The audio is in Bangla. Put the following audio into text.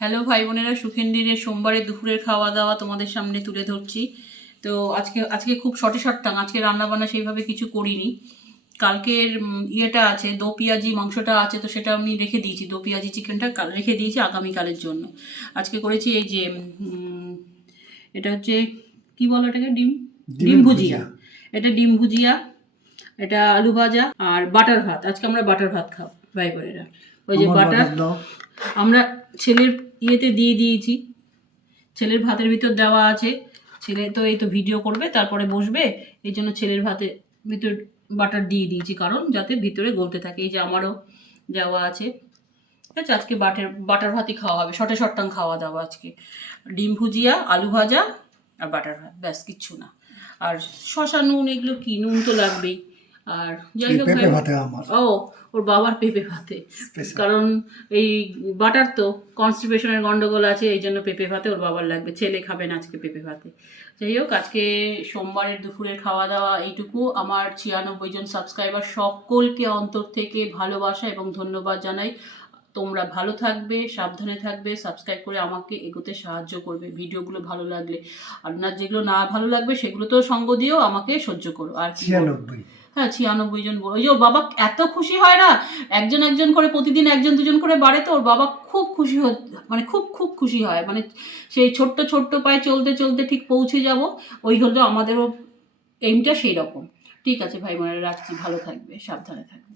হ্যালো ভাই বোনেরা সুখেন্দিরের সোমবারের দুপুরের খাওয়া দাওয়া তোমাদের সামনে তুলে ধরছি। তো আজকে আজকে খুব শর্টে শর্টাং আজকে রান্নাবান্না সেইভাবে কিছু করিনি। কালকের ইয়েটা আছে দো পেঁয়াজি মাংসটা আছে তো সেটা আমি রেখে দিয়েছি। দো পেঁয়াজি চিকেনটা রেখে দিয়েছি আগামীকালের জন্য। আজকে করেছি এই যে এটা হচ্ছে কি বলো এটাকে ডিম? ডিম ভুজিয়া। এটা ডিম ভুজিয়া এটা আলু ভাজা আর বাটার ভাত। আজকে আমরা বাটার ভাত খাব ভাই বোনেরা। ওই যে বাটার। আমরা ছেলের ইয়েতে দিয়ে দিয়েছি। ছেলের ভাতের ভিতর দেওয়া আছে। ছেলে তো এই তো ভিডিও করবে তারপরে বসবে। এই জন্য ছেলের ভাতের ভিতর বাটার দিয়ে দিয়েছি কারণ যাতে ভিতরে গলতে থাকে। এই যে আমারও দেওয়া আছে। ঠিক আছে আজকে বাটার বাটার ভাতই খাওয়া হবে। শটে শটাং খাওয়া দাওয়া আজকে। ডিম ভুজিয়া আলু ভাজা আর বাটার ভাত। ব্যাস কিচ্ছু না। আর শশা নুন এগুলো কি? নুন তো লাগবেই। আর যাই হোক ও ওর বাবার পেঁপে ভাতে। কারণ এই বাটার তো কনস্টিপেশনের গন্ডগোল আছে এই জন্য পেঁপে ভাতে ওর বাবার লাগবে। ছেলে খাবে না আজকে পেঁপে ভাতে। যাই হোক আজকে সোমবারের দুপুরের খাওয়া দাওয়া এইটুকু। আমার ছিয়ানব্বই জন সাবস্ক্রাইবার সকলকে অন্তর থেকে ভালোবাসা এবং ধন্যবাদ জানাই। তোমরা ভালো থাকবে সাবধানে থাকবে সাবস্ক্রাইব করে আমাকে এগোতে সাহায্য করবে ভিডিওগুলো ভালো লাগলে। আর না যেগুলো না ভালো লাগবে সেগুলো তো সঙ্গ দিয়েও আমাকে সহ্য করো। আর ছিয়ানব্বই। হ্যাঁ ছিয়ানব্বই জন ওই যে ওর বাবা এত খুশি হয় না, একজন একজন করে প্রতিদিন একজন দুজন করে বাড়ে তো, ওর বাবা খুব খুশি মানে খুব খুব খুশি হয়। মানে সেই ছোট্ট ছোট্ট পায়ে চলতে চলতে ঠিক পৌঁছে যাব, ওই হলো আমাদেরও এইমটা সেই রকম ঠিক আছে ভাই বোনেরা, রাখছি, ভালো থাকবে, সাবধানে থাকবে।